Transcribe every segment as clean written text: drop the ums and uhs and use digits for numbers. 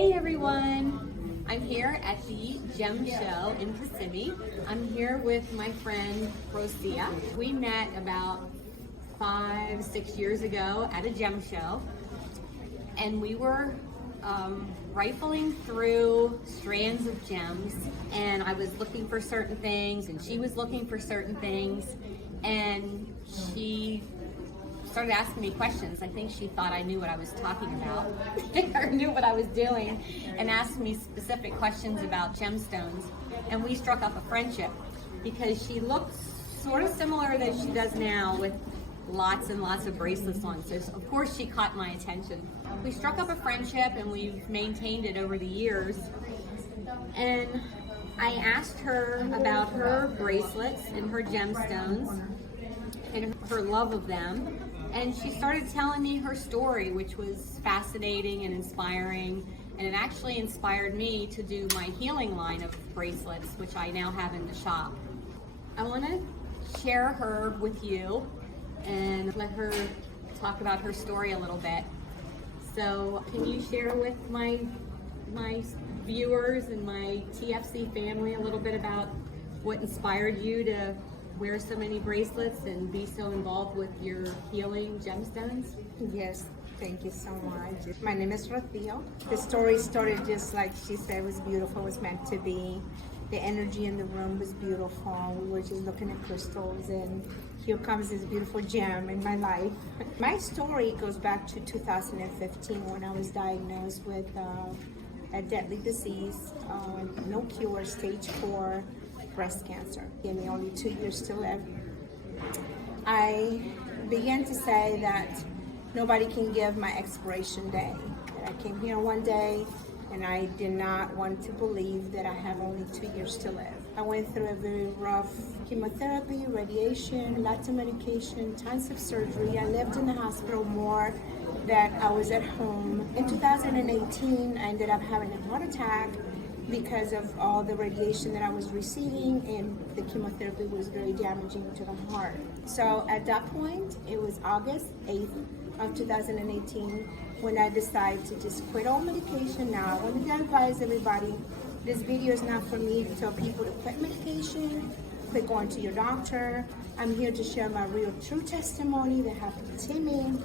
Hey everyone! I'm here at the Gem Show in Kissimmee. I'm here with my friend Rocio. We met about 5-6 years ago at a gem show, and we were rifling through strands of gems, and I was looking for certain things and she was looking for certain things, and she started asking me questions. I think she thought I knew what I was talking about or knew what I was doing, and asked me specific questions about gemstones, and we struck up a friendship because she looked sort of similar that she does now, with lots and lots of bracelets on. So of course she caught my attention. We struck up a friendship and we've maintained it over the years. And I asked her about her bracelets and her gemstones and her love of them. And she started telling me her story, which was fascinating and inspiring. And it actually inspired me to do my healing line of bracelets, which I now have in the shop. I want to share her with you and let her talk about her story a little bit. So can you share with my viewers and my TFC family a little bit about what inspired you to wear so many bracelets and be so involved with your healing gemstones? Yes, thank you so much. My name is Rocio. The story started just like she said. It was beautiful, it was meant to be. The energy in the room was beautiful. We were just looking at crystals, and here comes this beautiful gem in my life. My story goes back to 2015 when I was diagnosed with a deadly disease, no cure, stage 4 breast cancer. Gave me only 2 years to live. I began to say that nobody can give my expiration day. I came here one day and I did not want to believe that I have only 2 years to live. I went through a very rough chemotherapy, radiation, lots of medication, tons of surgery. I lived in the hospital more than I was at home. In 2018, I ended up having a heart attack because of all the radiation that I was receiving, and the chemotherapy was very damaging to the heart. So at that point, it was August 8th of 2018 when I decided to just quit all medication. Now, I want to advise everybody, this video is not for me to tell people to quit medication, quit going to your doctor. I'm here to share my real true testimony that happened to me.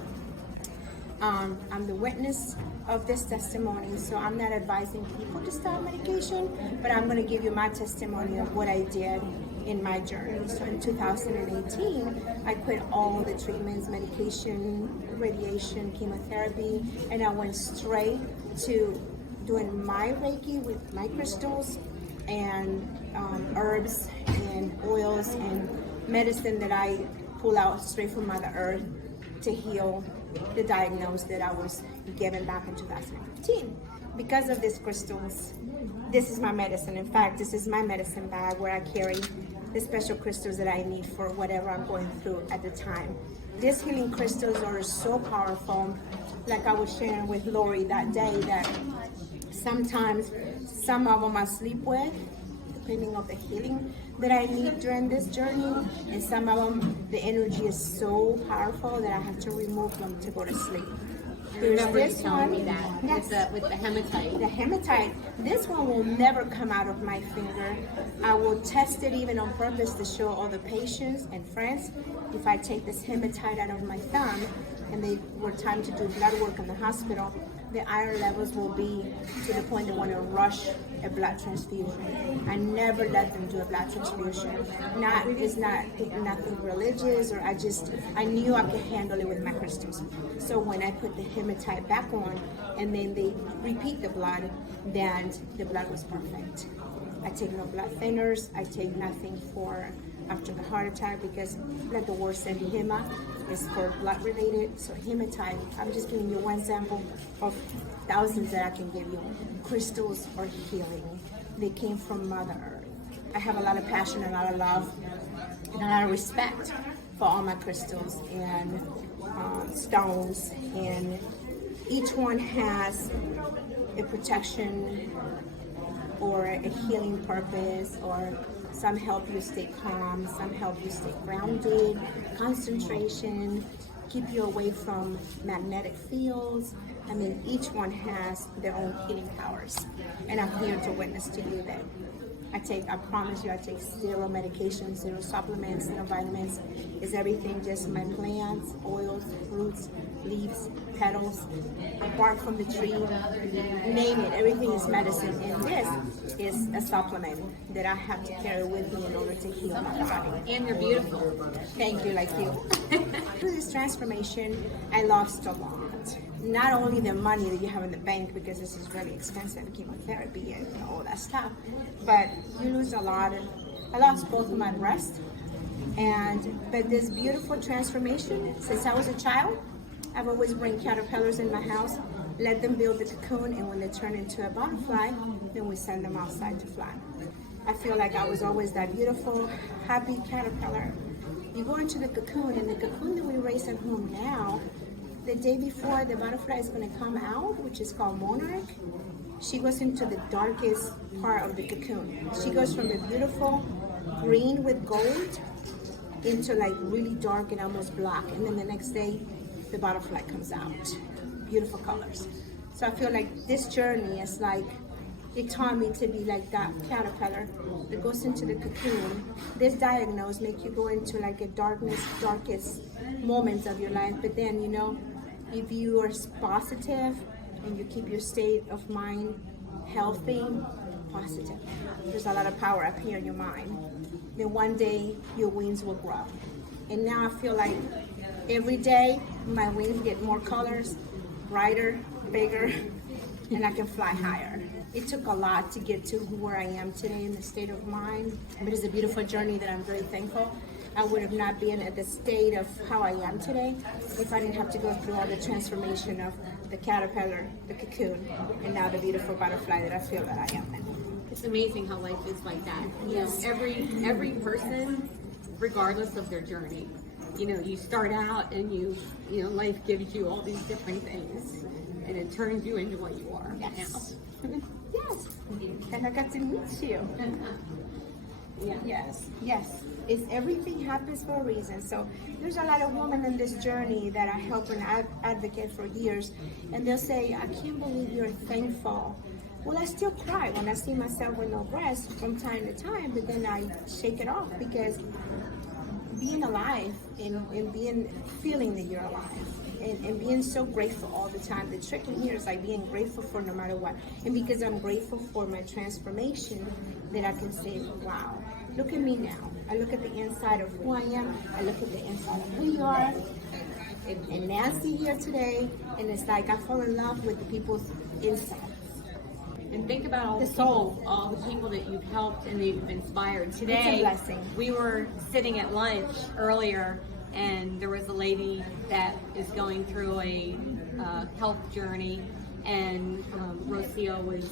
I'm the witness of this testimony, so I'm not advising people to stop medication, but I'm going to give you my testimony of what I did in my journey. So in 2018, I quit all the treatments, medication, radiation, chemotherapy, and I went straight to doing my Reiki with my crystals and herbs and oils and medicine that I pull out straight from Mother Earth to heal the diagnosis that I was given back in 2015. Because of these crystals, this is my medicine. In fact, this is my medicine bag where I carry the special crystals that I need for whatever I'm going through at the time. These healing crystals are so powerful. Like I was sharing with Lori that day, that sometimes some of them I sleep with, depending on the healing that I need during this journey, and some of them, the energy is so powerful that I have to remove them to go to sleep. I remember you telling me that. Yes. With the hematite. The hematite, this one will never come out of my finger. I will test it even on purpose to show all the patients and friends. If I take this hematite out of my thumb and they were time to do blood work in the hospital, the iron levels will be to the point they want to rush a blood transfusion. I never let them do a blood transfusion. It's nothing religious, or I knew I could handle it with my crystals. So when I put the hematite back on and then they repeat the blood, then the blood was perfect. I take no blood thinners, I take nothing for after the heart attack, because like the word said, hema is for blood related. So hematite, I'm just giving you one example of thousands that I can give you. Crystals are healing. They came from Mother Earth. I have a lot of passion, a lot of love, and a lot of respect for all my crystals and stones, and each one has a protection or a healing purpose, or some help you stay calm, some help you stay grounded, concentration, keep you away from magnetic fields, I mean, each one has their own healing powers. And I'm here to witness to you that I promise you, I take zero medications, zero supplements, no vitamins. It's everything just my plants, oils, roots, leaves, petals, bark from the tree, name it. Everything is medicine. And this is a supplement that I have to carry with me in order to heal my body. And you're beautiful. Thank you, like you. Through this transformation, I lost a lot. Not only the money that you have in the bank, because this is really expensive, chemotherapy and all that stuff, but you lose a lot. I lost both of my breasts, but this beautiful transformation, since I was a child, I've always bring caterpillars in my house, let them build the cocoon, and when they turn into a butterfly, then we send them outside to fly. I feel like I was always that beautiful, happy caterpillar. You go into the cocoon, and the cocoon that we raise at home now, the day before the butterfly is going to come out, which is called monarch, she goes into the darkest part of the cocoon. She goes from a beautiful green with gold into like really dark and almost black. And then the next day, the butterfly comes out. Beautiful colors. So I feel like this journey is like, it taught me to be like that caterpillar that goes into the cocoon. This diagnose make you go into like a darkest moments of your life. But then, you know, if you are positive and you keep your state of mind healthy, positive, there's a lot of power up here in your mind. Then one day your wings will grow. And now I feel like every day my wings get more colors, brighter, bigger, and I can fly higher. It took a lot to get to where I am today in the state of mind, but it's a beautiful journey that I'm very thankful. I would have not been at the state of how I am today if I didn't have to go through all the transformation of the caterpillar, the cocoon, and now the beautiful butterfly that I feel that I am in. It's amazing how life is like that. Yes. Every person, regardless of their journey, you know, you start out and you know, life gives you all these different things, and it turns you into what you are Yes. now. Yes. And I got to meet you. Yeah. Yes. It's everything happens for a reason. So there's a lot of women in this journey that I help and advocate for years, and they'll say, "I can't believe you're thankful." Well, I still cry when I see myself with no breasts from time to time, but then I shake it off because being alive and feeling that you're alive and being so grateful all the time. The trick in here is like being grateful for no matter what. And because I'm grateful for my transformation, that I can say, wow, look at me now. I look at the inside of who I am. I look at the inside of who you are. And Nancy here today, and it's like I fall in love with the people's inside. And think about all the people that you've helped and that you've inspired. Today, It's a blessing. we were sitting at lunch earlier, and there was a lady that is going through a health journey, and Rocio was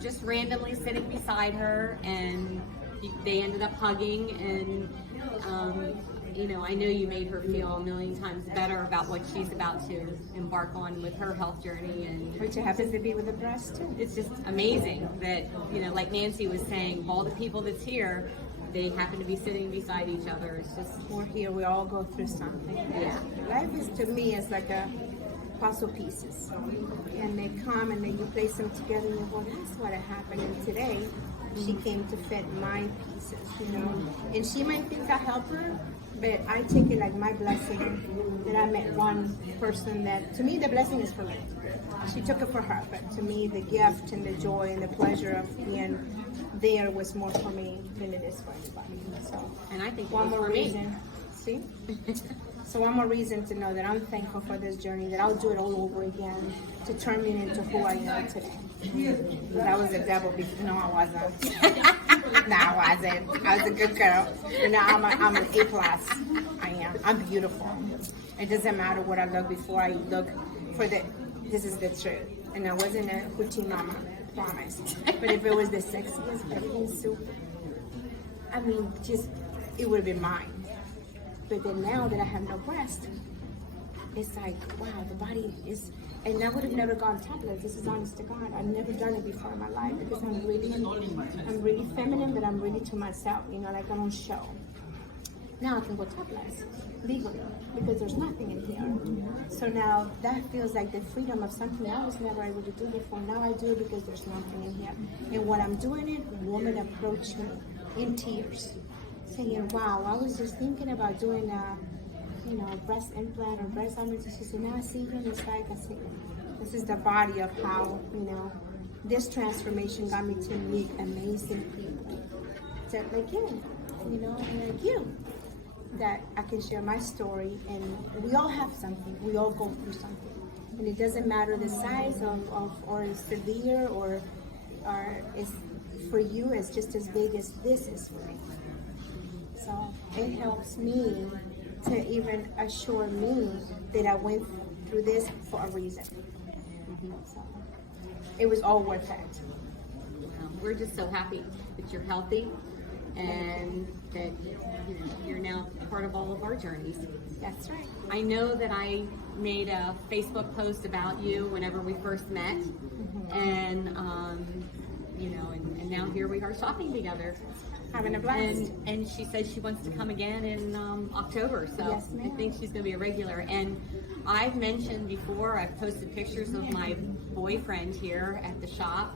just randomly sitting beside her, and they ended up hugging, and you know, I know you made her feel a million times better about what she's about to embark on with her health journey, and Which happens to be with the breast too. it's just amazing that, you know, like Nancy was saying, of all the people that's here, they happen to be sitting beside each other. It's just, We're here, we all go through something. Yeah. Life is, to me, is like a puzzle pieces. And they come and then you place them together and you go, that's what happened. And today, she came to fit my pieces, you know. And she might think I help her, but I take it like my blessing that I met one person that, to me, the blessing is for me. She took it for her, but to me, the gift and the joy and the pleasure of being there was more for me than it is for anybody. So, and I think one it was more for me. reason, see? So one more reason to know that I'm thankful for this journey, that I'll do it all over again to turn me into who I am today. That was the devil before. No, I wasn't. No, I wasn't. I was a good girl. But now I'm an A+. I am. I'm beautiful. It doesn't matter what I look before. I look for this is the truth. And I wasn't a hoochie mama, promise. But if it was the sexiest baby soup, I mean, just, it would have been mine. But then now that I have no breast, it's like, wow, the body is, and I would have never gone topless. This is honest to God. I've never done it before in my life because I'm really feminine, but I'm really to myself, you know, like I don't show. now I can go topless legally because there's nothing in here. So now that feels like the freedom of something I was never able to do before. Now I do it because there's nothing in here. And when I'm doing it, a woman approached me in tears, saying, "Wow, I was just thinking about doing a, breast implant or breast augmentation." She said, "Now I see you, and it's like I said, this is the body of how this transformation got me to meet amazing people, like you, and like you." That I can share my story, and we all have something. We all go through something, and it doesn't matter the size or severe or is for you. It's just as big as this is for me. So it helps me to even assure me that I went through this for a reason. So it was all worth it. We're just so happy that you're healthy and that you're now part of all of our journeys. That's right. I know that I made a Facebook post about you whenever we first met, and and now here we are shopping together, Having a blast. And she says she wants to come again in October, so Yes, ma'am. I think she's going to be a regular. And I've mentioned before, I've posted pictures of my boyfriend here at the shop,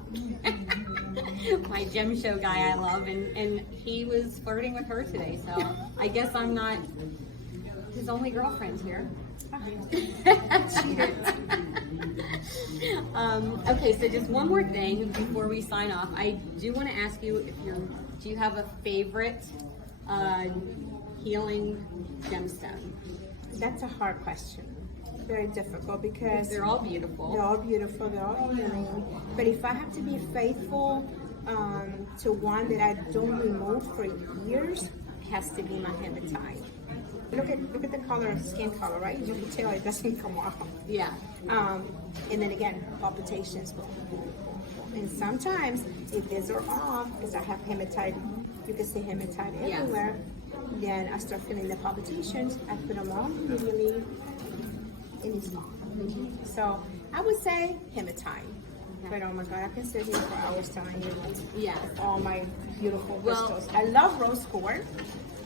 my gem show guy I love, and he was flirting with her today, so I guess I'm not his only girlfriend here. Cheated. Okay, so just one more thing before we sign off. I do want to ask you do you have a favorite healing gemstone? That's a hard question. Very difficult because They're all beautiful. They're all beautiful. They're all healing. But if I have to be faithful to one that I don't remove for years, it has to be my hematite. Look at the color, skin color, right? You can tell it doesn't come off. Yeah. And then again, palpitations. Boom, boom, boom, boom. And sometimes if these are off, because I have hematite, you can see hematite everywhere. Then I start feeling the palpitations. I put them on immediately, and it's gone. So I would say hematite. But oh my God, I can sit here for hours telling you all my beautiful crystals. I love rose quartz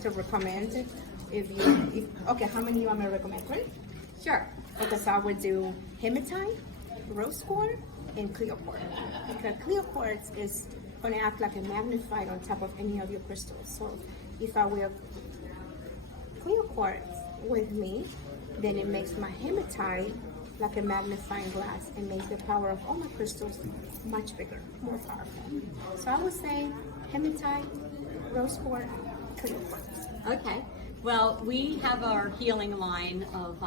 to recommend. Okay, how many you want me to recommend? 3? Sure. Because I would do hematite, rose quartz, and clear quartz. Because clear quartz is going to act like a magnifier on top of any of your crystals. So if I wear clear quartz with me, then it makes my hematite like a magnifying glass and makes the power of all my crystals much bigger, more powerful. So I would say hematite, rose quartz, clear quartz. Okay. Well, we have our healing line of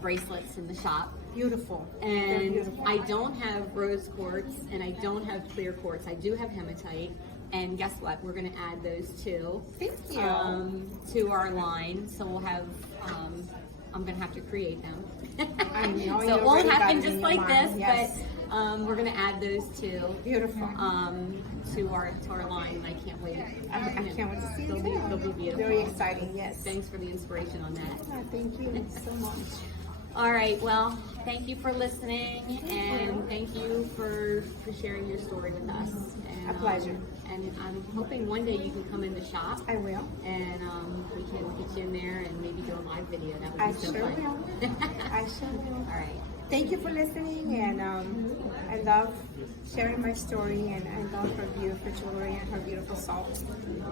bracelets in the shop. Beautiful. And beautiful. I don't have rose quartz and I don't have clear quartz. I do have hematite. And guess what? We're going to add those two to our line. So we'll have, I'm going to have to create them. I know. So it won't happen just like this, yes. but we're going to add those two. Beautiful. To our line. I can't wait. I can't wait to see They'll be beautiful. Very exciting, yes. Thanks for the inspiration on that. Thank you so much. All right, well, thank you for listening, and thank you for sharing your story with us. And, A pleasure. And I'm hoping one day you can come in the shop. I will. And we can get you in there and maybe do a live video. That would be so sure fun. will. I sure will. All right. Thank you for listening, and I love sharing my story, and I love her beautiful jewelry and her beautiful soul.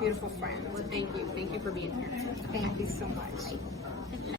Beautiful friend. Well, thank you. Thank you for being here. Thank you so much.